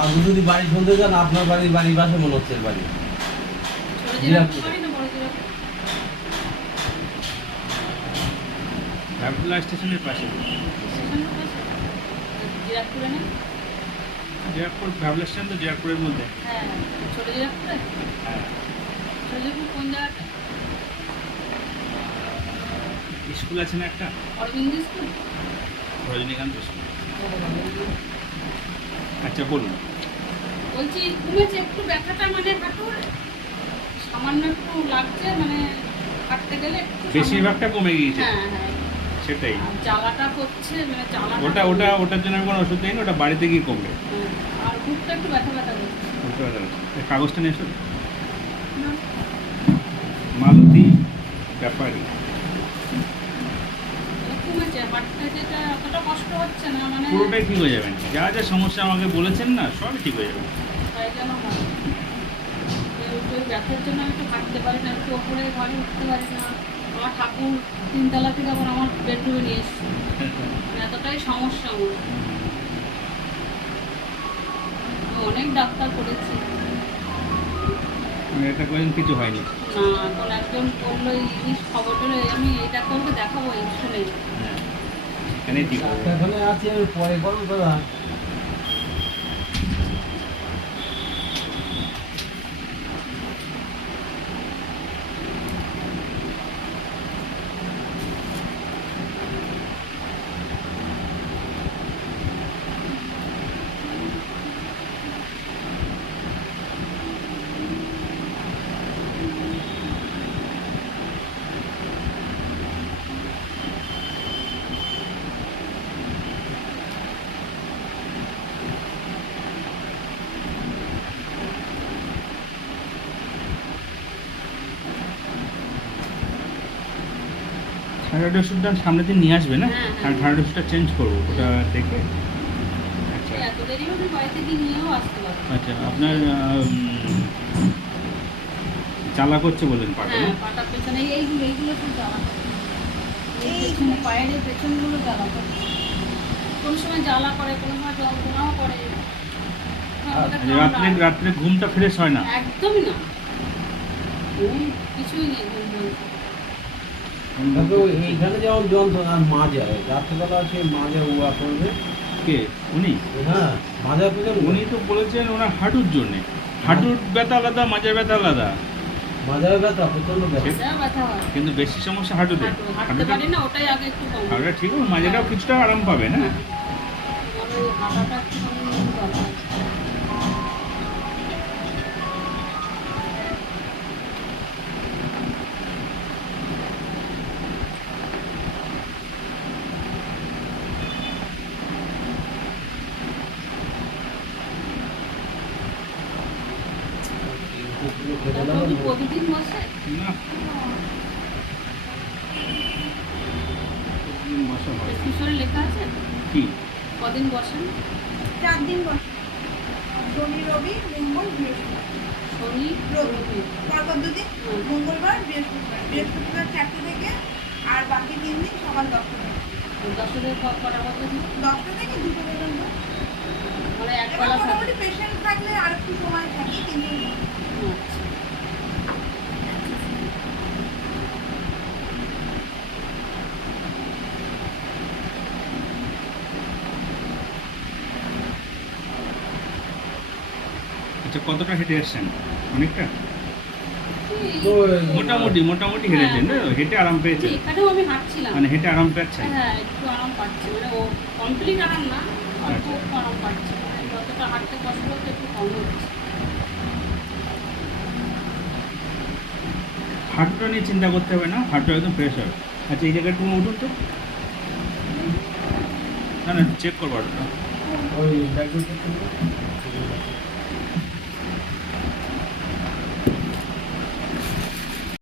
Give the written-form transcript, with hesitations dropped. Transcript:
আর যদি বাড়ি শুনতে যান আপনার বাড়ির পাশে মনে হচ্ছে বাড়ি। রাবলা স্টেশনের পাশে। জিরাকপুর ভাবলা স্টেশন তো জিরাকপুরের মধ্যে। হ্যাঁ, ছোট জিরাকপুরে। হ্যাঁ। ছোট জিরাকপুর কোন জায়গাটা? স্কুল আছে না একটা? অরবিন্দ স্কুল? রজনীকান্ত স্কুল। আচ্ছা বলুন। বলছি কমেছে একটু ব্যথাটা, মানে হাঁটুর সামান্য একটু লাগছে, মানে হাঁটতে গেলে একটু বেশিরভাগটা কমে গিয়েছে। হ্যাঁ হ্যাঁ, সেটাই। আর জ্বালাটা করছে, মানে জ্বালাটা ওটার জন্য আমি কোনো ওষুধ দিইনি, ওটা বাড়িতে গিয়ে কমবে। আর বুকটা একটু ব্যথা ব্যথা করছে। বুঝতে পারলাম। এই কাগজটা নিয়ে এসো। মালতী ব্যাপারী। কমেছে, হাঁটতে যেটা অতটা কষ্ট হচ্ছে না, মানে পুরোটাই ঠিক হয়ে যাবেন। যা যা সমস্যা আমাকে বলেছেন না, সবই ঠিক হয়ে যাবে। তাই যেন হয়। ওই ব্যথার জন্য আমি একটু হাঁটতে পারি না, একটু ওপরে ঘরে উঠতে পারি না। আমার ঠাকুর 3 তলা থেকে আবার আমার বেডরুমে নিয়ে এসছে, এতটাই সমস্যা আমার। অনেক ডাক্তার করেছি, এটা করেন কিছু হয়নি। না এখন একজন বললো এই খবরটা আমি এই ডাক্তারকে দেখাবো, এই শুনে হ্যাঁ, এখানেই ঠিক হবে। এখানে আছে পরে করুন দাদা। থাইরয়েড ওষুধটা সামনের দিন নিয়ে আসবে না? হ্যাঁ, আর হ্যাঁ। থাইরয়েড ওষুধটা চেঞ্জ করবো, ওটা দেখে। আচ্ছা এত দেরি হবে, বাড়িতে গিয়ে নিয়েও আসতে পারবো। আচ্ছা, আপনার জ্বালা করছে বললেন পাটা না? হ্যাঁ, পাটার পেছনে এইগুলো খুব জ্বালা করে। এই পেছনে পায়ের এই পেছনগুলো জ্বালা করে, কোন সময় জ্বালা করে, কোন সময় যন্ত্রণাও করে। রাত্রে ঘুমটা ফ্রেশ হয় না? একদমই না, কিছুই নেই ঘুম বলতে। তবে এইখানে যেমন যন্ত্রণা আর মাজা, রাত্রিবেলা আছে মাজা উয়া করবে। কে উনি? হ্যাঁ, মাজা পেছন উনি তো বলেছেন ওনার হাঁটুর জন্যে। হাঁটুর ব্যথা আলাদা, মাজার ব্যথা আলাদা। মাজায় ব্যথা, প্রচন্ড ব্যথা। যা ব্যথা হয়, কিন্তু বেশি সমস্যা হাঁটুতে। হাঁটতে পারি না, ওটাই আগে একটু কম। হাঁটুটা ঠিক হবে, মাজাটাও কিছুটা আরাম পাবে না? আমার ওই হাঁটাটা একটুখানি দরকার। ডাক্তার কি প্রতিদিন বসে? না, বসা হয়। প্রেসক্রিপশনে লেখা আছে কি? কদিন বসেন? 4 দিন বসে, শনি রবি মঙ্গল বৃহস্পতি। শনি রবি। পরপর দুদিন, মঙ্গলবার বৃহস্পতিবার। বৃহস্পতিবার 4টে থেকে, আর বাকি 3 দিন সকাল 10টা থেকে। 10 থেকে কটা পর্যন্ত? 10টা থেকে 2টা পর্যন্ত। মানে এক এবার বেলা থাকে। মোটামুটি পেশেন্ট থাকলে আর একটু সময় থাকে, কিন্তু আচ্ছা। আচ্ছা, কতটা হেঁটে এসছেন? অনেকটা? তো মোটামুটি হেঁটেছেন না? হেঁটে আরাম পেয়েছেন? এখানেও আমি হাঁটছিলাম, মানে হেঁটে আরাম পাচ্ছেন? হ্যাঁ একটু আরাম পাচ্ছি, মানে ও কমপ্লিট আরাম না, অল্প আচ্ছা। একটু আরাম পাচ্ছি, মানে যতটা হাঁটতে কষ্ট হচ্ছে একটু কম হচ্ছে। হাঁটুটা নিয়ে চিন্তা করতে হবে না, হাঁটু একদম ফ্রেশ হবে। আচ্ছা, এই জায়গায় তুমি উঠুন তো। না না, চেক করবো হাঁটুটা। ওই ডাক্তার